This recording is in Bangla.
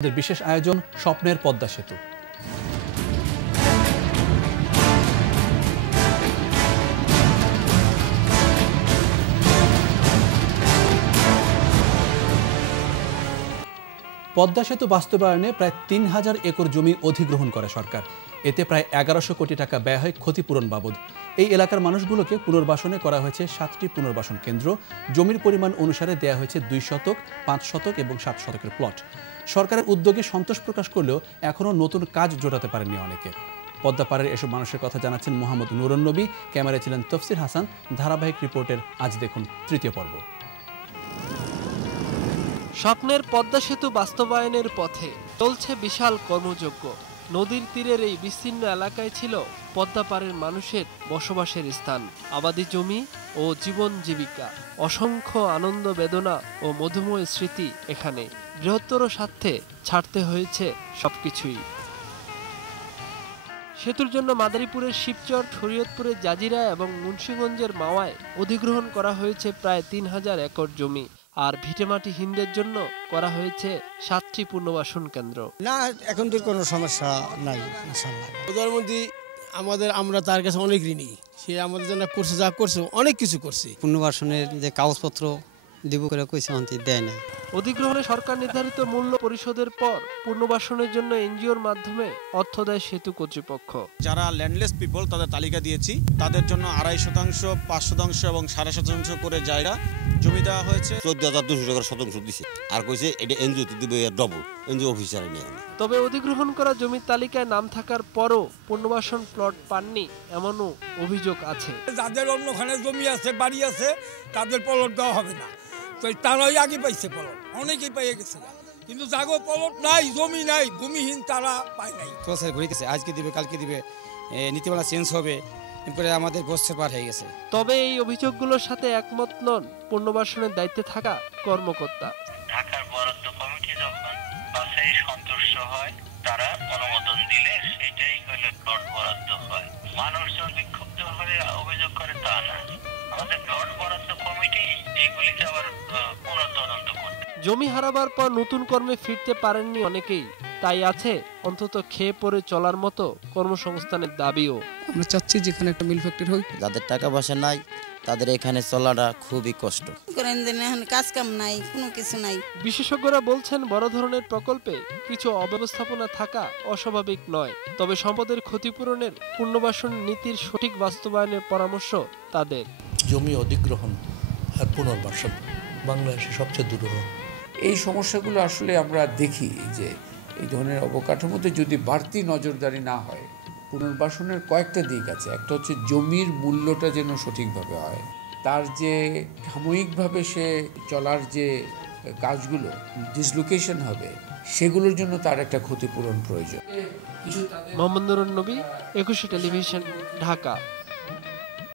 বিশেষ আয়োজন স্বপ্নের পদ্মা সেতু। পদ্মা সেতু বাস্তবায়নে প্রায় ৩,০০০ একর জমি অধিগ্রহণ করে সরকার। এতে প্রায় ১১০০ কোটি টাকা ব্যয় হয় ক্ষতিপূরণ বাবদ। এই এলাকার মানুষগুলোকে পুনর্বাসনে করা হয়েছে ৭টি পুনর্বাসন কেন্দ্র। জমির পরিমাণ অনুসারে দেয়া হয়েছে ২ শতক, ৫ শতক এবং ৭ শতকের প্লট। সরকারের উদ্যোগে সন্তোষ প্রকাশ করলেও এখনও নতুন কাজ জোটাতে পারেননি অনেকে। পদ্মাপাড়ের এসব মানুষের কথা জানাচ্ছেন মোহাম্মদ নুরুন নবী, ক্যামেরায় ছিলেন তফসির হাসান। ধারাবাহিক রিপোর্টের আজ দেখুন তৃতীয় পর্ব। স্বপ্নের পদ্মা সেতু বাস্তবায়নের পথে চলছে বিশাল কর্মযজ্ঞ। নদীর তীরের এই বিস্তীর্ণ এলাকায় ছিল পদ্মাপাড়ের মানুষের বসবাসের স্থান, আবাদি জমি ও জীবন জীবিকা। অসংখ্য আনন্দ, বেদনা ও মধুময় স্মৃতি এখানে। বৃহত্তর স্বার্থে ছাড়তে হয়েছে সবকিছুই। সেতুর জন্য মাদারীপুরের শিবচর, শরীয়তপুরের জাজিরা এবং মুন্সিগঞ্জের মাওয়ায় অধিগ্রহণ করা হয়েছে প্রায় ৩,০০০ একর জমি। আর ভিটেমাটিহীনদের জন্য করা হয়েছে ৭টি পুনর্বাসন কেন্দ্র। না, এখন তো কোনো সমস্যা নাই ইনশাআল্লাহ। প্রধানমন্ত্রী আমরা তার কাছে অনেক ঋণী। সে আমাদের জন্য করছে, যা করছে অনেক কিছু করছে। পুনর্বাসনের যে কাগজপত্র দেব করে কইছে অন্তি দেয় না। অধিগ্রহণে সরকার নির্ধারিত মূল্য পরিশোধের পর পুনর্বাসনের জন্য এনজিওর মাধ্যমে অর্থ দেয় সেতু কর্তৃপক্ষ। যারা ল্যান্ডলেস পিপল তাদের তালিকা দিয়েছি, তাদের জন্য ২.৫%, ৫% এবং ৫.৫% করে জায়গা জমি দেওয়া হয়েছে। ১৪,২০০ টাকার শতাংশ দিছে, আর কইছে এটা এনজিওতে দিবে ডবল, এনজিও অফিসারে নিয়ে। তবে অধিগ্রহণ করা জমির তালিকায় নাম থাকার পরও পুনর্বাসন প্লট পাননি এমনও অভিযোগ আছে। যাদের অন্যখানে জমি আছে, বাড়ি আছে, তাদের প্লট দেওয়া হবে না। তো তারাই আগে পাইছে প্লট, অনেকেই পাইয়ে গেছে, কিন্তু জাগো প্লট নাই, জমি নাই, ভূমিহীন তারা পায় নাই। প্রসেস ঘুরিতেছে, আজকে দিবে কালকে দিবে, নীতিমালা চেঞ্জ হবে, এরপরে আমাদের বছর পার হয়ে গেছে। তবে এই অভিযোগগুলোর সাথে একমত নন পুনর্বাসনের দায়িত্বে থাকা কর্মকর্তা। ঢাকার বরাদ্দ কমিটি যখন বাছাই সন্তুষ্ট হয়, তারা অনুমোদন দিলে সেটাই হলে প্লট বরাদ্দ হয়। মানুষজন বিক্ষুব্ধ হয়ে অভিযোগ করে তা না, আমাদের প্লট বরাদ্দ কমিটি এইগুলিকে আবার পুনঃতদন্ত করবে। জমি হারাবার পর নতুন কর্মে ফিরতে পারেননি অনেকেই, তাই আছে অন্তত খেয়ে পরে চলার মতো কর্মসংস্থানের দাবিও। আমরা চাচ্ছি যেখানে একটা মিল ফ্যাক্টরি হোক। যাদের টাকা পয়সা নাই তাদের এখানে চলাটা খুবই কষ্ট। কাজ কাম নাই, কোনো কিছু নাই। বিশেষজ্ঞরা বলছেন বড় ধরনের প্রকল্পে কিছু অব্যবস্থাপনা থাকা অস্বাভাবিক নয়, তবে সম্পদের ক্ষতিপূরণের পুনর্বাসন নীতির সঠিক বাস্তবায়নের পরামর্শ তাদের। জমি অধিগ্রহণ আর পুনর্বাসন বাংলাদেশে সবচেয়ে দুরূহ। এই সমস্যাগুলো আসলে আমরা দেখি যে এই ধরনের অবকাঠামোতে যদি বাড়তি নজরদারি না হয়, পুনর্বাসনের কয়েকটা দিক আছে। একটা হচ্ছে জমির মূল্যটা যেন সঠিকভাবে হয়, তার যে সাময়িকভাবে সে চলার যে কাজগুলো ডিসলোকেশন হবে, সেগুলোর জন্য তার একটা ক্ষতিপূরণ প্রয়োজন। মোহাম্মদ নুরুন নবী, ২১ টেলিভিশন, ঢাকা।